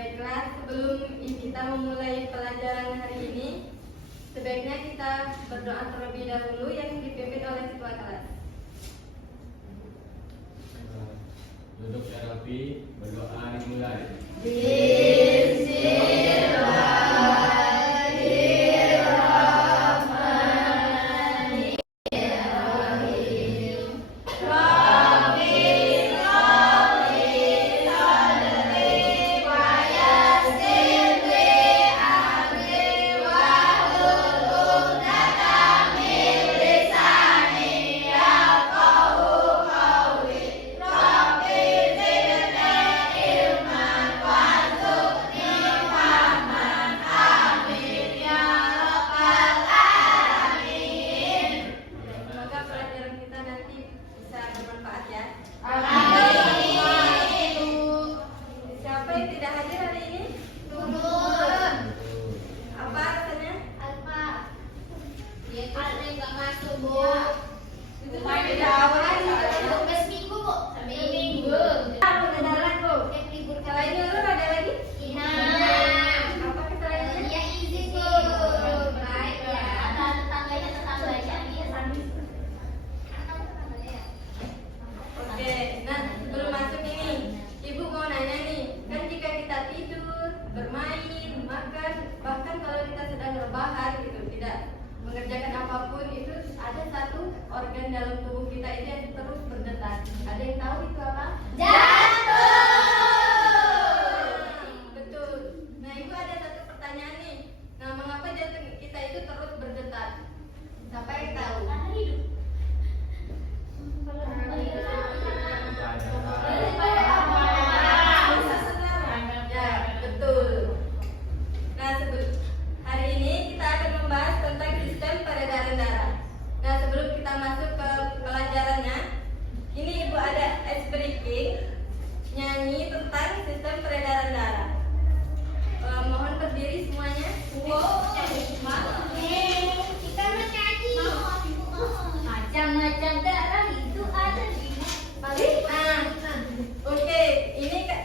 Baiklah, sebelum kita memulai pelajaran hari ini, sebaiknya kita berdoa terlebih dahulu yang dipimpin oleh ketua kelas. Duduk ya rapi, berdoa dimulai. Mengerjakan apapun itu ada satu organ dalam tubuh kita ini yang terus berdetak. Ada yang tahu itu apa? Jantung. Betul. Nah, ibu ada satu pertanyaan nih. Nah, mengapa jantung kita itu terus berdetak? Siapa yang tahu? Karena hidup. Ya, betul. Nah, hari ini kita akan membahas tentang sistem peredaran darah. Nah, sebelum kita masuk ke pelajarannya, ini ibu ada ice breaking nyanyi tentang sistem peredaran darah. Mohon berdiri semuanya. Kita menyanyi. Macam-macam darah itu ada di balik. Oke, ini Kak.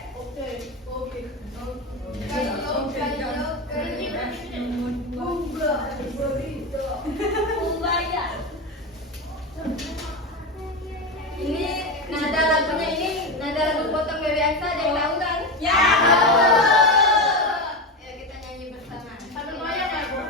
Ini nada lagunya, ini nada lagu potong biasa, ada yang tahu kan? Ya. Ayo kita nyanyi bersama. Sambil goyang ya, Bu.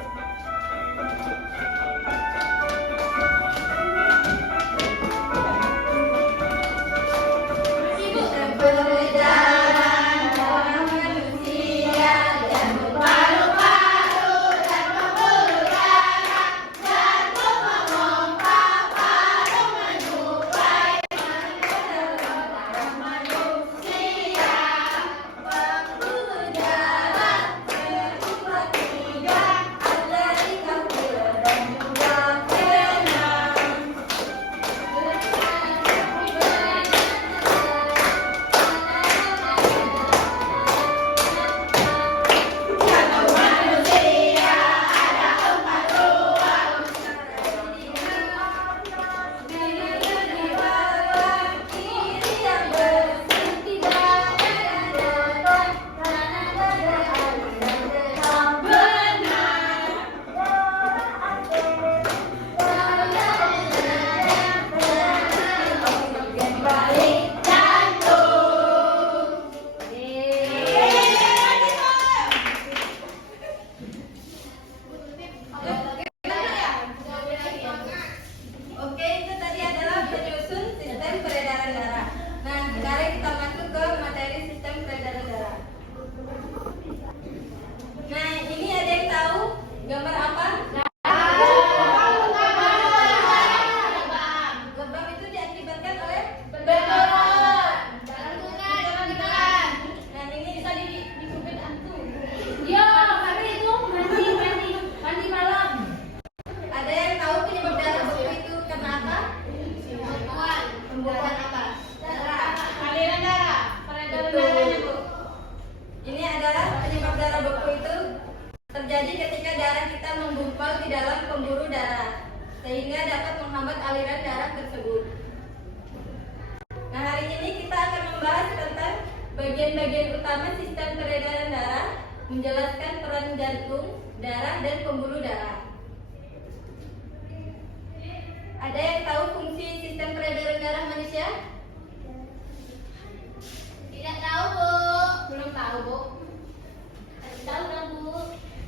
Peredaran darah manusia dan paru-paru dan pembuluh darah, jantung memompa, paru menyuplai darah manusia, pembuluh darah berubah tiga, arteri, kapiler dan juga vena. Jantung manusia ada 4 ruang, di bawah kiri yang bersih, tidak ada balik jantung. Oke, itu tadi adalah penyusun sistem peredaran darah. Nah, sekarang kita masuk ke materi sistem peredaran darah. Nah, ini ada yang tahu gambar apa? Lebam itu diakibatkan oleh benjolan. Dan ini bisa disubit antum. Mandi malam. Ada yang tahu penyebab darah beku itu karena apa? Pembuangan apa? Aliran darah. Peredaran Betul. darahnya, Bu. Ini adalah penyebab darah beku itu terjadi ketika darah kita menggumpal di dalam pembuluh darah, sehingga dapat menghambat aliran darah tersebut. Nah, hari ini kita akan membahas tentang bagian-bagian utama sistem peredaran darah. menjelaskan peran jantung, darah, dan pembuluh darah. Ada yang tahu fungsi sistem peredaran darah manusia? Tidak tahu, Bu. Belum tahu, Bu. Tahu dong, Bu.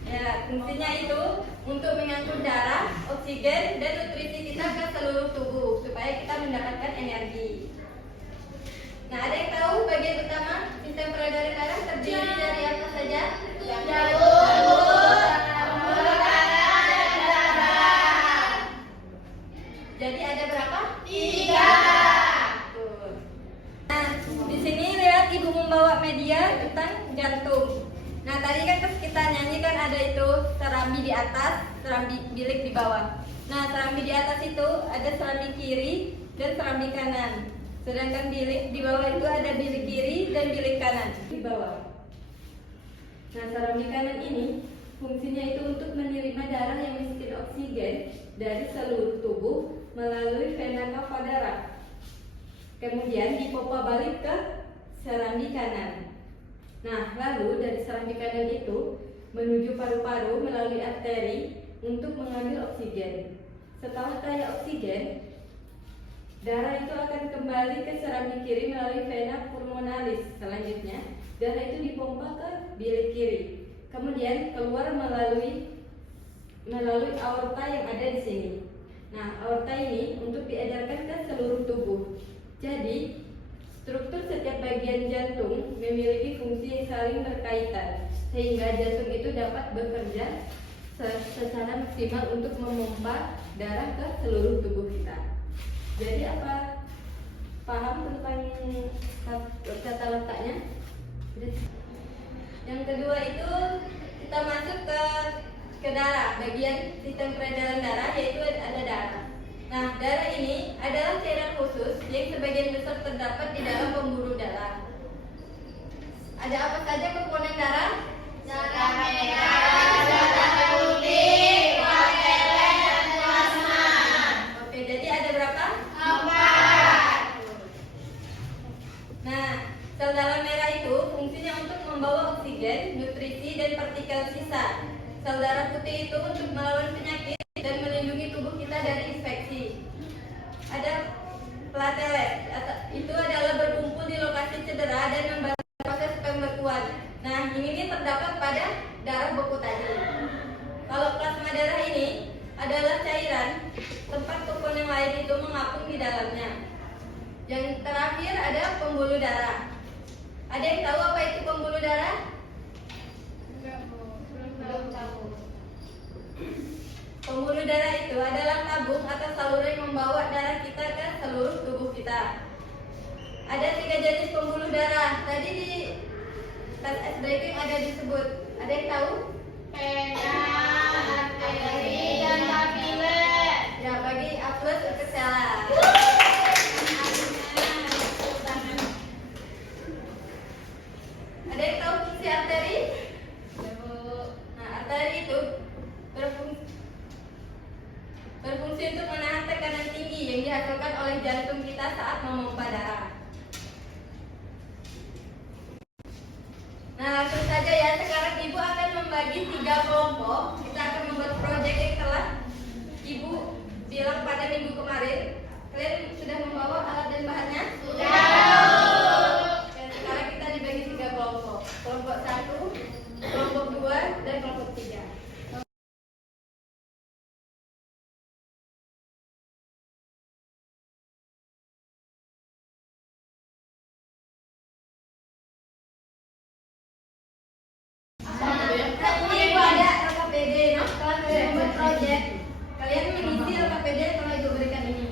Ya, fungsinya itu untuk mengangkut darah, oksigen, dan nutrisi kita ke seluruh tubuh supaya kita mendapatkan energi. Nah, ada yang tahu bagian utama sistem peredaran darah terdiri dari apa saja? Jadi ada berapa? 3. Betul. Nah, di sini lihat ibu membawa media tentang jantung. Nah, tadi kan pas kita nyanyi kan ada itu serambi di atas, serambi bilik di bawah. Nah, serambi di atas itu ada serambi kiri dan serambi kanan. Sedangkan bilik di bawah itu ada bilik kiri dan bilik kanan di bawah. Nah, serambi kanan ini fungsinya itu untuk menerima darah yang miskin oksigen dari seluruh tubuh melalui vena cava darah. Kemudian dipompa balik ke serambi kanan. Nah, lalu dari serambi kanan itu menuju paru-paru melalui arteri untuk mengambil oksigen. Setelah kaya oksigen, darah itu akan kembali ke serambi kiri melalui vena pulmonalis. Selanjutnya, darah itu dipompa ke bilik kiri. Kemudian keluar melalui aorta yang ada di sini. Nah, aorta ini untuk diedarkan ke seluruh tubuh. Jadi, struktur setiap bagian jantung memiliki fungsi yang saling berkaitan, sehingga jantung itu dapat bekerja secara maksimal untuk memompa darah ke seluruh tubuh kita. Jadi apa? Paham tentang tata letaknya? Yang kedua itu kita masuk ke darah, bagian sistem peredaran darah, yaitu ada darah. Nah, darah ini adalah cairan khusus yang sebagian besar terdapat di dalam pembuluh darah. Ada apa saja komponen darah? Darah merah, darah putih, platelet, dan plasma. Oke, jadi ada berapa? 4. Nah, sel darah merah itu fungsinya untuk membawa oksigen, nutrisi, dan partikel sisa. Sel darah putih itu untuk melawan penyakit dan melindungi tubuh kita dari infeksi. Ada platelet, itu adalah berkumpul di lokasi cedera dan membantu proses pembekuan. Nah, ini terdapat pada darah beku tadi. Kalau plasma darah ini adalah cairan, tempat komponen lain itu mengapung di dalamnya. Yang terakhir ada pembuluh darah. Ada yang tahu apa itu pembuluh darah? Belum tahu. Pembuluh darah itu adalah tabung atau saluran yang membawa darah kita ke seluruh tubuh kita. Ada 3 jenis pembuluh darah. Tadi di tes S breaking ada disebut. Ada yang tahu? Vena, arteri, dan kapiler. Ya, bagi Aplus untuk Sela. Ada yang tahu fungsi arteri? Nah, arteri itu berfungsi untuk menahan tekanan tinggi yang dihasilkan oleh jantung kita saat memompa darah. Nah, langsung saja ya, sekarang Ibu akan membagi 3 kelompok. Kita akan membuat proyek yang telah Ibu bilang pada minggu kemarin. Kalian sudah membawa alat dan bahannya? Sudah. Dan sekarang kita dibagi 3 kelompok. Kelompok 1, kelompok 2, dan kelompok 3. Ibu ada LKPD, setelah kalian membuat proyek, kalian mengisi LKPD yang telah Ibu berikan ini.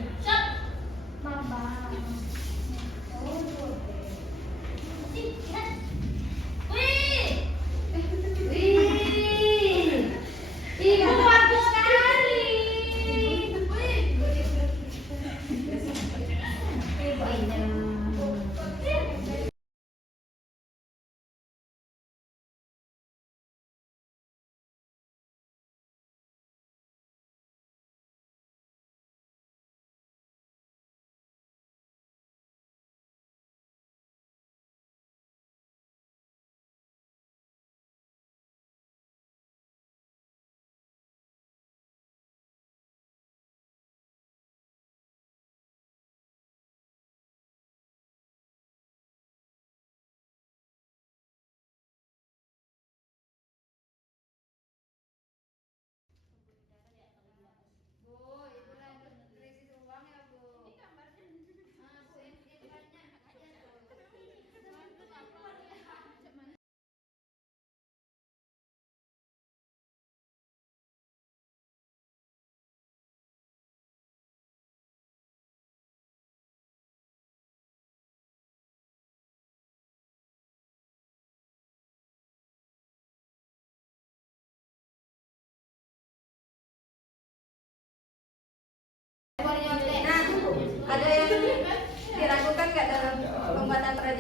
Mama. Wih. Wih.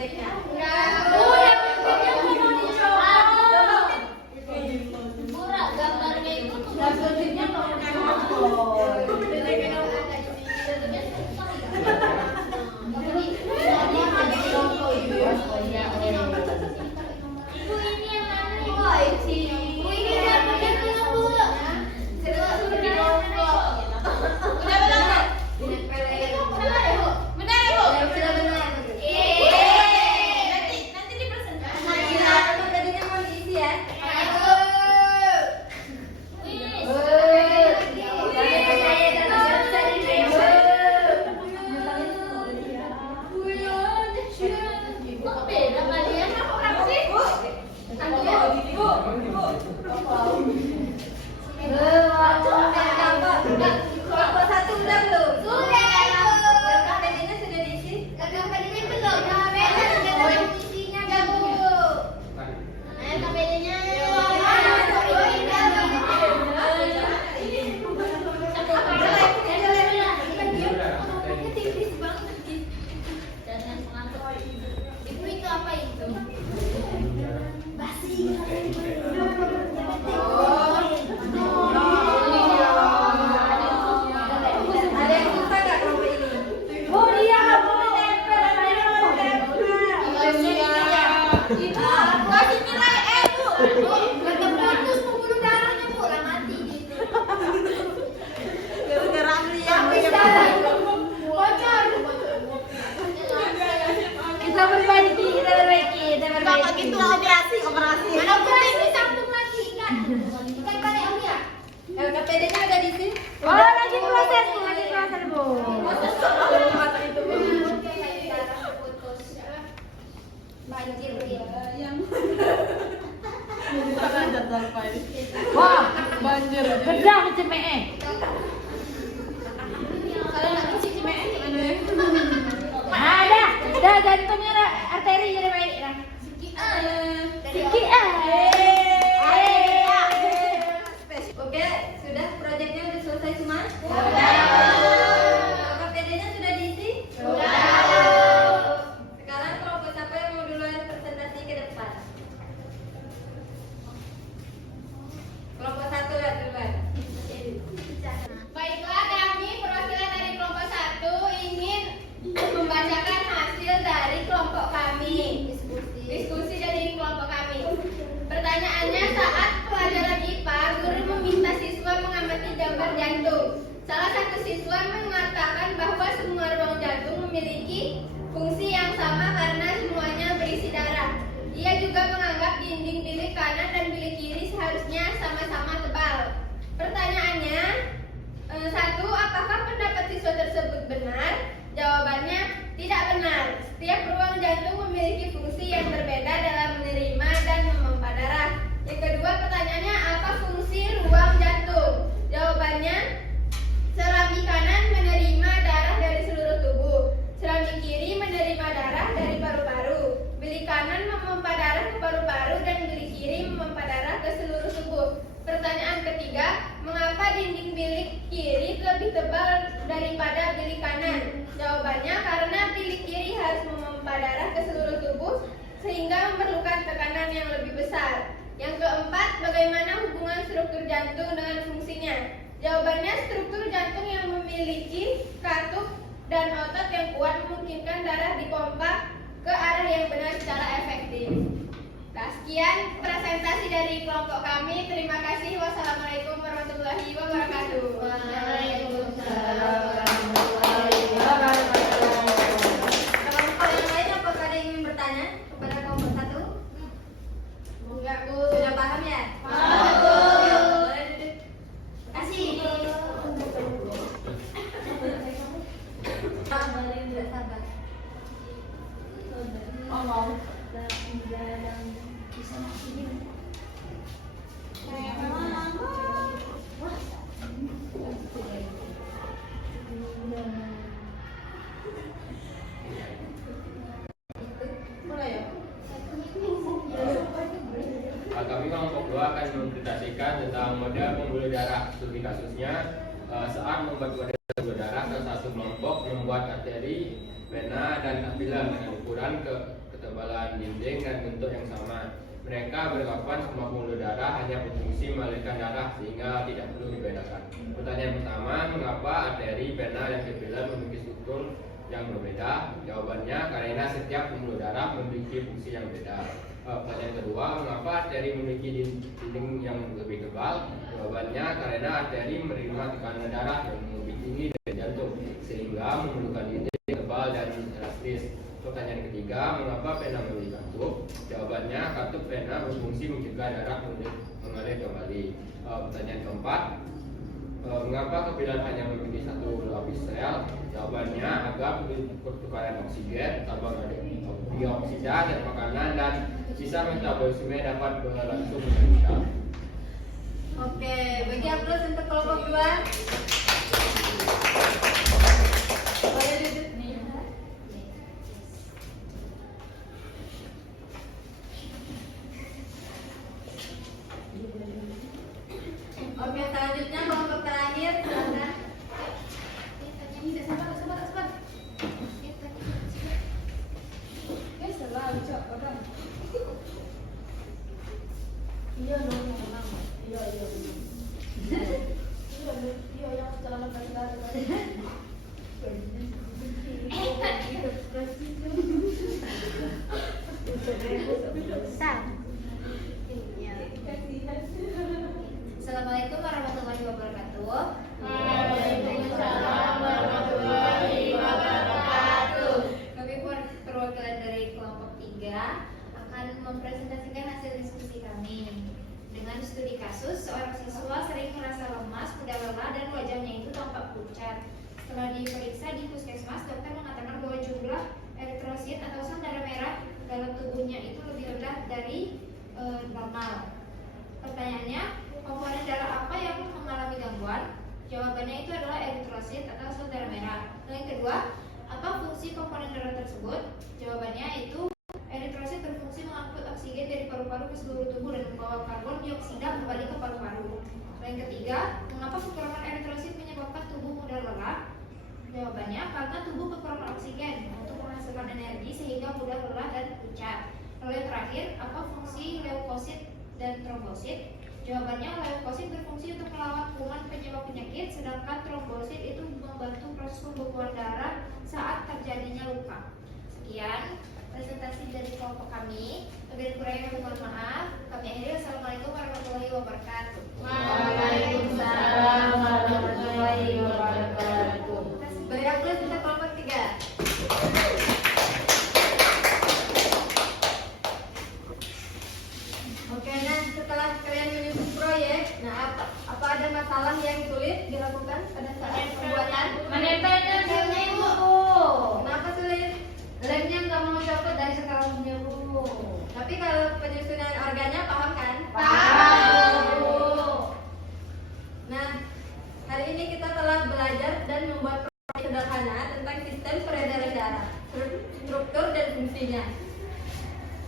baiknya. Gambarnya itu tuh Ibu ini yang mana? Bu ini gambarnya tuh Bu. Sudah di kelompok. Udah benar? Benar ya Bu? Benar ya Bu? Sudah benar. Nanti dipresentasi. Nah, kamu tadinya mau diisi ya? Kok beda kalian? Aku berapa sih? Kelompok 1 udah belum? Sudah, Ibu. KPD-nya sudah diisi? KPD-nya belum. KPD sudah ada isinya enggak, Bu? Ayo KPD-nya. Ibu itu apa itu? Ada yang susah nggak kelompok ini? Kasih nilai Bu. Tetap putus pembuluh darahnya Bu, lah mati gitu. Bocor. Kita perbaiki. Kalau gitu operasi. Mana operasi disambung lagi kan? Kan balik Om ya? KPD-nya udah diisi? Oh, lagi proses Bu. Banjir ya. Wah, banjir. Kerja ke CPE. Kalau nggak isi CPN gimana? Ada jantungnya ada arteri jadi baik. Siki Oke, sudah proyeknya udah selesai semua? KPD-nya sudah diisi? Sekarang kelompok siapa yang mau duluan presentasi ke depan? Kelompok 1 lah duluan. Baiklah, kami perwakilan dari kelompok 1 ingin membacakan hasil dari kelompok kami. Diskusi dari kelompok kami. Pertanyaannya, saat pelajaran IPA, guru meminta siswa mengamati gambar jantung. Salah satu siswa mengatakan bahwa semua ruang jantung memiliki fungsi yang sama karena semuanya berisi darah. Ia juga menganggap dinding bilik kanan dan bilik kiri seharusnya sama-sama tebal. Pertanyaannya, 1. Apakah pendapat siswa tersebut benar? Jawabannya tidak benar. Setiap ruang jantung memiliki fungsi yang berbeda dalam menerima dan memompa darah. Yang kedua, pertanyaannya, apa fungsi ruang jantung? Jawabannya, serambi kanan menerima darah dari seluruh tubuh. Serambi kiri menerima darah dari paru-paru. Bilik kanan memompa darah ke paru-paru dan bilik kiri memompa darah ke seluruh tubuh. Pertanyaan ketiga, mengapa dinding bilik kiri lebih tebal daripada bilik kanan? Jawabannya, karena bilik kiri harus memompa darah ke seluruh tubuh sehingga memerlukan tekanan yang lebih besar. Yang keempat, bagaimana hubungan struktur jantung dengan fungsinya? Jawabannya, struktur jantung yang memiliki katup dan otot yang kuat memungkinkan darah dipompa ke arah yang benar secara efektif. Nah, sekian presentasi dari kelompok kami. Terima kasih. Wassalamualaikum warahmatullahi wabarakatuh. Kelompok yang lain apakah ada yang ingin bertanya kepada kelompok 1? Enggak, Bu. Sudah paham ya? Paham, Bu. Boleh duduk. Kasih. Sabar. Kami kelompok 2 akan mempresentasikan tentang model pembuluh darah. Studi kasusnya saat membuat model pembuluh darah, satu kelompok membuat arteri, vena, dan kapila dengan ukuran ketebalan dinding dan bentuk yang sama. Mereka beranggapan semua pembuluh darah hanya berfungsi mengalirkan darah sehingga tidak perlu dibedakan. Pertanyaan pertama, mengapa arteri, vena, dan kapiler memiliki struktur yang berbeda? Jawabannya karena setiap pembuluh darah memiliki fungsi yang beda. Pertanyaan kedua, mengapa arteri memiliki dinding yang lebih tebal? Jawabannya karena arteri menerima tekanan darah yang lebih tinggi dari jantung sehingga memerlukan dinding tebal dan elastis. Pertanyaan ketiga, mengapa vena memiliki katup? Jawabannya, katup vena berfungsi mencegah darah mengalir kembali. Pertanyaan keempat, mengapa kapiler hanya memiliki satu lapis sel? Jawabannya, agar pertukaran oksigen, tabung dioksida dan makanan dan sisa metabolisme dapat berlangsung dengan lancar. Oke, bagi aplaus untuk kelompok 2. Boleh duduk nih. Oke, selanjutnya kelompok terakhir, silakan. Assalamualaikum warahmatullahi wabarakatuh. Waalaikumsalam warahmatullahi wabarakatuh. Kami perwakilan dari kelompok 3 akan mempresentasikan hasil diskusi kami. Dengan studi kasus, seorang siswa sering merasa lemas, mudah lelah, dan wajahnya itu tampak pucat. Setelah diperiksa di puskesmas, dokter mengatakan bahwa jumlah eritrosit atau sel darah merah dalam tubuhnya itu lebih rendah dari normal. Pertanyaannya, komponen darah apa yang mengalami gangguan? Jawabannya itu adalah eritrosit atau sel darah merah. Yang kedua, apa fungsi komponen darah tersebut? Jawabannya itu eritrosit berfungsi mengangkut oksigen dari paru-paru ke seluruh tubuh dan membawa karbon dioksida kembali ke paru-paru. Yang ketiga, mengapa kekurangan eritrosit menyebabkan tubuh mudah lelah? Jawabannya karena tubuh kekurangan oksigen untuk menghasilkan energi sehingga mudah lelah dan pucat. Lalu yang terakhir, apa fungsi leukosit dan trombosit? Jawabannya, leukosit berfungsi untuk melawan kuman penyebab penyakit, sedangkan trombosit itu membantu proses pembekuan darah saat terjadinya luka. Sekian presentasi dari kelompok kami. Lebih kurangnya kami mohon maaf. Kami akhiri. Wassalamualaikum warahmatullahi wabarakatuh. Waalaikumsalam warahmatullahi wabarakatuh. Beri aplaus untuk kelompok 3. Oke, nah setelah kalian menyusun proyek, nah apa ada masalah yang sulit dilakukan pada saat pembuatan? Menempelkan filmnya Bu. Kenapa sulit? Lemnya nggak mau copot dari sekarangnya Bu. Tapi kalau penyusunan organnya paham kan? Tahu. Nah, hari ini kita telah belajar dan membuat proyek sederhana tentang sistem peredaran darah, struktur dan fungsinya.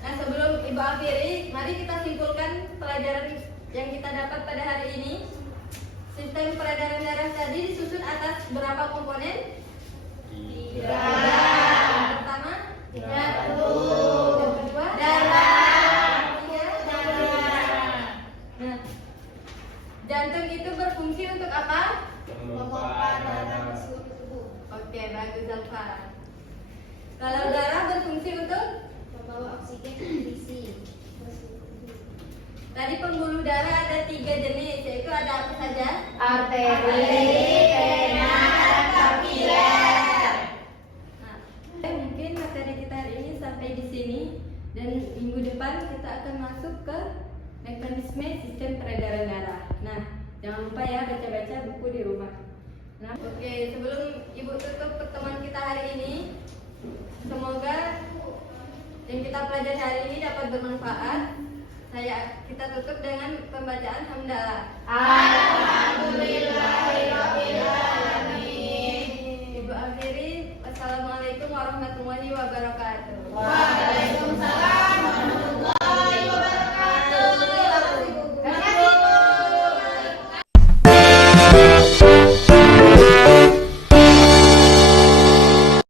Nah, sebelum Ibu akhiri, mari kita simpulkan pelajaran yang kita dapat pada hari ini. Sistem peredaran darah tadi disusun atas berapa komponen? 3. Yang pertama, jantung. Yang kedua, darah. Yang ketiga, darah. Nah, jantung itu berfungsi untuk apa? Memompa darah ke seluruh tubuh, Oke, bagus Zalfa. Kalau darah berfungsi untuk membawa oksigen ke isi. tadi pembuluh darah ada 3 jenis, yaitu ada apa saja? Arteri, vena, kapiler. Nah, mungkin materi kita hari ini sampai di sini dan minggu depan kita akan masuk ke mekanisme sistem peredaran darah. Nah, jangan lupa ya baca-baca buku di rumah. Nah, oke, sebelum Ibu tutup pertemuan kita hari ini, semoga yang kita pelajari hari ini dapat bermanfaat. Kita tutup dengan pembacaan hamdalah. Alhamdulillah.